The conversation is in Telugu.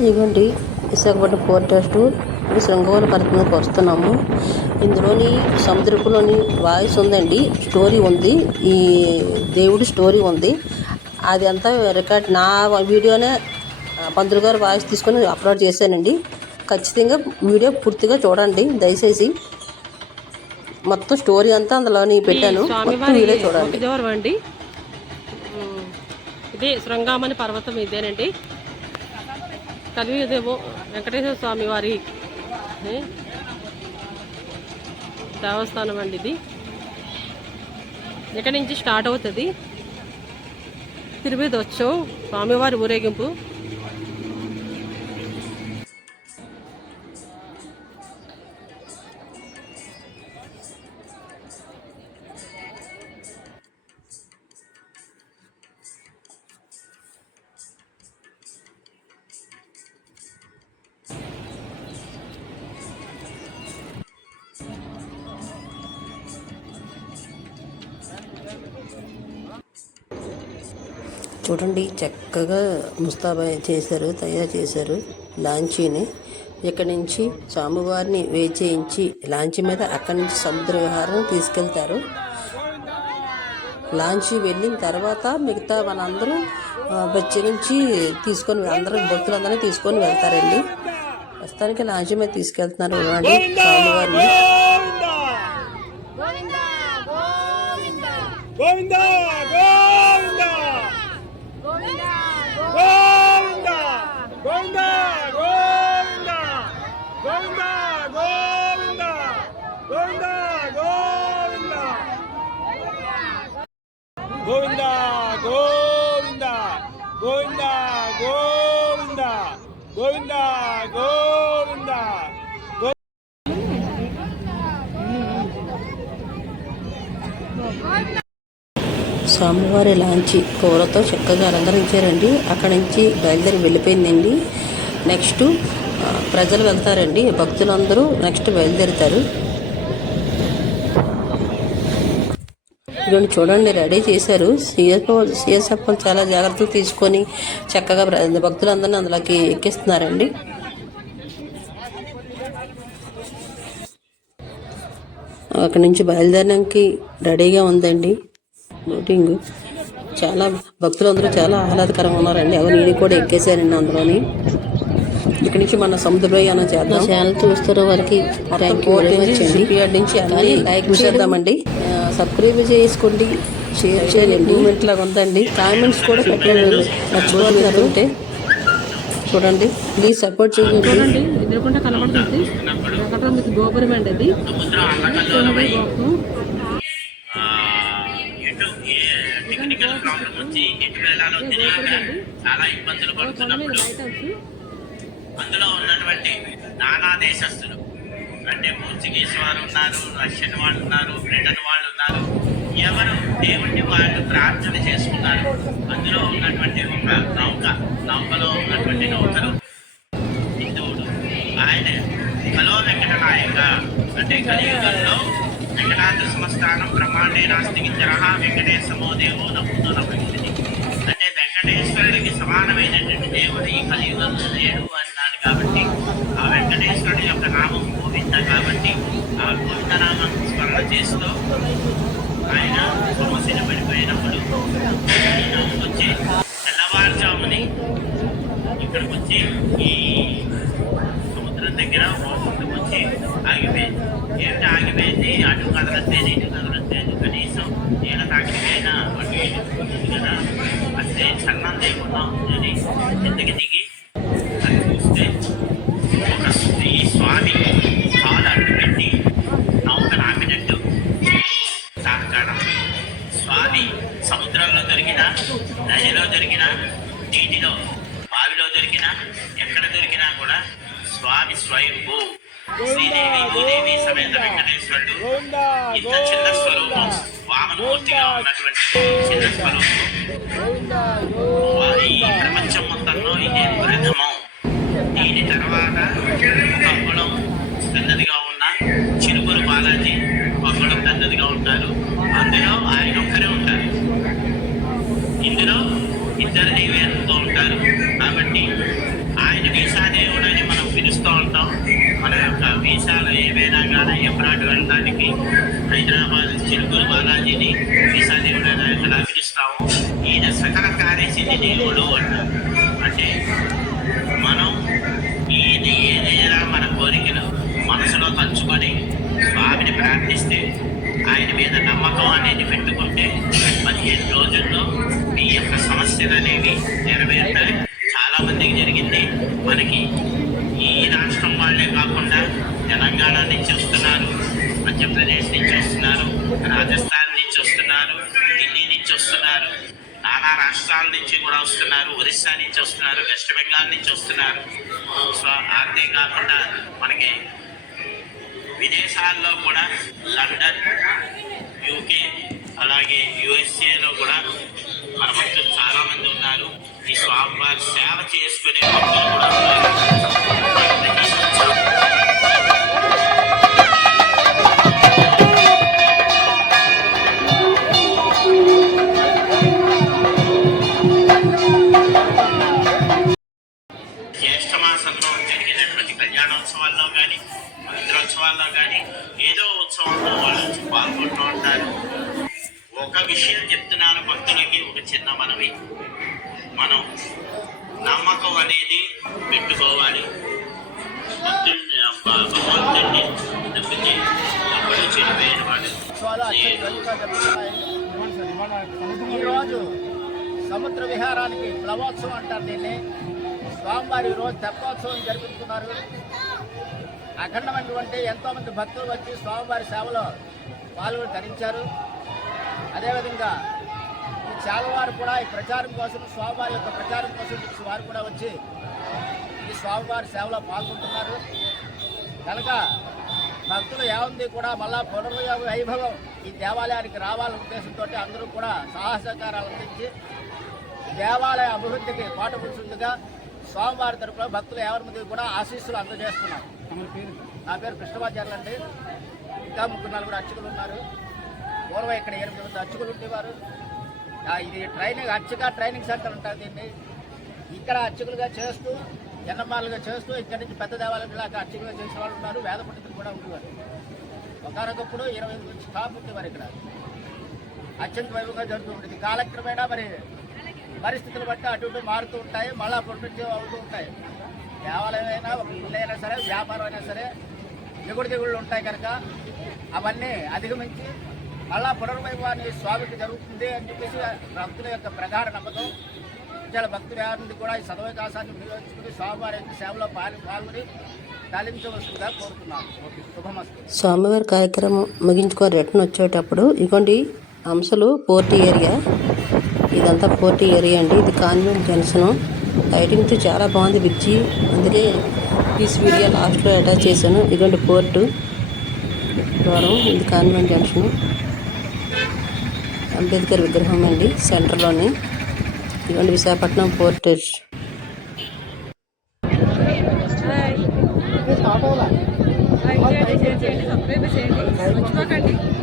ఇదిగోండి విశాఖపట్నం పోర్ట్ ట్రస్ట్ ఇప్పుడు శృంగవరం పర్యటనకు వస్తున్నాము. ఇందులోని సముద్రపులోని వాయిస్ ఉందండి స్టోరీ ఉంది. ఈ దేవుడి స్టోరీ ఉంది. అది అంతా రికార్డ్ నా వీడియోనే పంతులు గారు వాయిస్ తీసుకొని అప్లోడ్ చేశానండి. ఖచ్చితంగా వీడియో పూర్తిగా చూడండి దయచేసి. మొత్తం స్టోరీ అంతా అందులోని పెట్టాను. వీడియో చూడండి. ఇది శృంగామణి పర్వతం ఇదేనండి. కలియుగదేమో వెంకటేశ్వర స్వామి వారి దేవస్థానం అండి ఇది. ఇక్కడ నుంచి స్టార్ట్ అవుతుంది. తిరుపతి వచ్చావు స్వామివారి ఊరేగింపు. చూడండి చక్కగా ముస్తాబా చేశారు తయారు చేశారు లాంచీని ఇక్కడ నుంచి స్వామివారిని వేచేయించి లాంచీ మీద అక్కడి నుంచి సముద్ర విహారం తీసుకెళ్తారు లాంచీ వెళ్ళిన తర్వాత మిగతా వాళ్ళందరూ వచ్చి నుంచి తీసుకొని అందరూ భక్తులందరూ తీసుకొని వెళ్తారండి ప్రస్తుతానికి లాంచీ మీద తీసుకెళ్తున్నారు స్వామివారిని గోవిందా గోవింద గోవింద గోవింద గోవింద గోవింద గోవింద గోవింద గోవింద గోవింద గోవింద గోవింద గోవింద గోవింద. స్వామివారి లాంచి పూలతో చక్కగా అలంకరించారండి. అక్కడి నుంచి బయలుదేరి వెళ్ళిపోయిందండి. నెక్స్ట్ ప్రజలు వెళ్తారండి. భక్తులందరూ నెక్స్ట్ బయలుదేరుతారు. ఇదిగోండి చూడండి రెడీ చేశారు. సీఎస్ సీఎస్ఎఫ్ చాలా జాగ్రత్తలు తీసుకొని చక్కగా భక్తులందరినీ అందులోకి ఎక్కిస్తున్నారండి. అక్కడి నుంచి బయలుదేరడానికి రెడీగా ఉందండి. బోటింగ్ చాలా భక్తులందరూ చాలా ఆహ్లాదకరంగా ఉన్నారండి. అవి నేను కూడా ఎక్కేసానండి అందులోని. ఇక్కడి నుంచి మన సముద్ర ప్రయాణం చేద్దాం. ఛానల్ చూస్తున్న వారికి థ్యాంక్ యూ వెరీ మచ్ అండి. షిప్యార్డ్ నుంచి అన్ని లైక్ చేద్దామండి. సబ్స్క్రైబ్ చేసుకోండి షేర్ చేయండి. మూమెంట్ లాగా ఉందండి. కామెంట్స్ కూడా పెట్టండి. మర్చిపోతున్నారు ఉంటే చూడండి. ప్లీజ్ సపోర్ట్ చేయండి. చూడండి ఎదురుకుంటే కనబడుతుంది. వెంకటరామ మీకు గోపురం అండి అది. చూడండి గోపురం. ఎటు ఏ- టెక్నికల్ ప్రాబ్లం వచ్చి ఎటు వెళ్ళాలో తెలియక చాలా ఇబ్బందులు పడుతున్నప్పుడు అందులో ఉన్నటువంటి నానా దేశస్తులు అంటే పోర్చుగీస్ వారు ఉన్నారు రష్యన్ వాళ్ళు ఉన్నారు బ్రిటన్ వాళ్ళు ఉన్నారు ఎవరు దేవుణ్ణి వాళ్ళు ప్రార్థన చేసుకున్నారు? అందులో ఉన్నటువంటి ఒక నౌక నౌకలో ఉన్నటువంటి నౌకలు హిందువుడు. ఆయన కలో వెంకట నాయక. అంటే కలియుగంలో వెంకటాద్రి సంస్థానం బ్రహ్మాండే నాస్తికి జరహ వెంకటేశమో దేవో నమ్ముతో నమ్మించింది అంటే వెంకటేశ్వరుడికి సమానమైనటువంటి దేవుడు ఈ కలియుగంలో లేడు యొక్క నామం గోవింద కాబట్టి ఆ గోవింద నామం స్మరణ చేస్తూ ఆయన సమస్యను పడిపోయినప్పుడు ఆయన వచ్చి తెల్లవారుజాముని ఇక్కడికి వచ్చి ఈ సముద్రం దగ్గర ముందుకు వచ్చి ఆగిపోయింది ఏమిటి ఆగిపోయింది? అటు కదలట్లేదు ఇటు కదలట్లేదు. కనీసం నీళ్ళ తాకిపోయినా అటు ఇటు కదా. అసలే చలనం లేకుండా ఉందని కిందకి దిగి శ్రీదేవి సమేత వెంకటేశ్వరుడు ఇంత చిన్న స్వరూపం వామనమూర్తిగా ఉన్నటువంటి చిన్న స్వరూపం. వారి ఈ ప్రపంచం మొత్తంలో ఇదే ప్రథమం దీని తర్వాత కొప్పడం పెద్దదిగా ఉన్న చిరుపురు బాలాజీ కొప్పడం పెద్దదిగా ఉంటారు. అందులో ఆయన ఒక్కరే ఉంటారు. ఇందులో ఇద్దరు దేవేరులతో ఉంటారు కాబట్టి ఆయనకి తెలంగాణ ప్రాట్ వెళ్ళడానికి హైదరాబాద్ చిలుకూరు బాలాజీని ఈసా దేవుడు ఎలా ఈయన సకల కార్యసిద్ధి దేవుడు అంటారు. అంటే మనం ఈయన ఏదైనా మన కోరికలు మనసులో తలుచుకొని స్వామిని ప్రార్థిస్తే ఆయన మీద నమ్మకం అనేది పెట్టుకుంటే పదిహేను రోజుల్లో మీ యొక్క సమస్యలు అనేవి నెరవేరుతాయి. ఆ రాష్ట్రాల నుంచి కూడా వస్తున్నారు ఒరిస్సా నుంచి వస్తున్నారు వెస్ట్ బెంగాల్ నుంచి వస్తున్నారు. సో అంతేకాకుండా మనకి విదేశాల్లో కూడా లండన్ యూకే అలాగే యుఎస్ఏలో కూడా మన భక్తులు చాలామంది ఉన్నారు. ఈ స్వామివారి సేవ చేసుకునే భక్తులు కూడా ఉన్నారు. ఉత్సవాల్లో కానీ ఏదో ఉత్సవంలో వాళ్ళు వచ్చి పాల్గొంటూ ఉంటారు. ఒక విషయం చెప్తున్నాను భక్తులకి ఒక చిన్న మనవి. మనం నమ్మకం అనేది పెట్టుకోవాలి. భక్తుడిని భగవంతుడిని తప్పితే ఎప్పుడూ చెడిపోయిన వాడు ఈరోజు సముద్ర విహారానికి ప్లవోత్సవం అంటారు దీన్ని. స్వామివారి రోజు తెప్పోత్సవం జరిపించుకున్నారు. అఖండమైనటువంటి ఎంతోమంది భక్తులు వచ్చి స్వామివారి సేవలో పాల్గొని ధరించారు అదేవిధంగా ఈ చాలవారు కూడా ఈ ప్రచారం కోసం స్వామివారి యొక్క ప్రచారం కోసం వారు కూడా వచ్చి ఈ స్వామివారి సేవలో పాల్గొంటున్నారు. కనుక భక్తులు ఏముంది కూడా మళ్ళా పునర్వయ వైభవం ఈ దేవాలయానికి రావాలనే ఉద్దేశంతో అందరూ కూడా సాహసకారాలు అందించి దేవాలయ అభివృద్ధికి పాటుపడుతుందిగా స్వామివారి తరపున భక్తులు ఎవరి మంది కూడా ఆశీస్సులు అందజేస్తున్నారు నా పేరు కృష్ణమాచార్యులు అండి. ఇంకా ముగ్గురు నలుగురు అర్చకులు ఉన్నారు. పూర్వం ఇక్కడ ఎనిమిది మంది అర్చకులు ఉండేవారు. ఇది ట్రైనింగ్ అర్చక ట్రైనింగ్ సెంటర్ ఉంటుంది దీన్ని. ఇక్కడ అర్చకులుగా చేస్తూ ఎన్నమాలుగా చేస్తూ ఇక్కడి నుంచి పెద్ద దేవాలయం దాకా అర్చకులుగా చేసే వాళ్ళు ఉన్నారు. వేద పండితులు కూడా ఉండేవారు. ఒకనొకప్పుడు ఇరవై ఐదు మంది స్టాఫ్ ఉండేవారు ఇక్కడ. అత్యంత వైభవంగా జరుగుతూ ఉంటుంది కాలక్రమేణా మరి పరిస్థితులు బట్టి అటు ఇటు మారుతూ ఉంటాయి మళ్ళీ పునరుద్ధి అవుతూ ఉంటాయి. దేవాలయం అయినా ఒక అయినా సరే వ్యాపారం అయినా సరే దిగుడు దిగుళ్ళు ఉంటాయి కనుక అవన్నీ అధిగమించి మళ్ళా పునర్వైభవాన్ని స్వామికి జరుగుతుంది అని చెప్పేసి భక్తుల యొక్క ప్రగాఢ నమ్మకం. చాలా భక్తి వ్యాధి కూడా ఈ సదవకాశాన్ని వినియోగించుకుని స్వామివారి యొక్క సేవలో పాలు పాల్గొని తలించవలసిందిగా కోరుతున్నాను శుభమస్తు. స్వామివారి కార్యక్రమం ముగించుకొని రిటర్న్ వచ్చేటప్పుడు ఇగోండి అంశలు పోర్టీ ఏరియా. ఇదంతా పోర్ట్ ఏరియా అండి ఇది కాన్వెంట్ జంక్షన్ లైటింగ్ చాలా బాగుంది బిచ్చి అందుకే ఈ వీడియో లాస్ట్లో అటాచ్ చేశాను ఇదిగోండి పోర్టు ద్వారం ఇది కాన్వెంట్ జంక్షన్ అంబేద్కర్ విగ్రహం అండి సెంటర్లోని ఇదిగోండి విశాఖపట్నం పోర్ట్ చేయండి సబ్స్క్రైబ్ చేయండి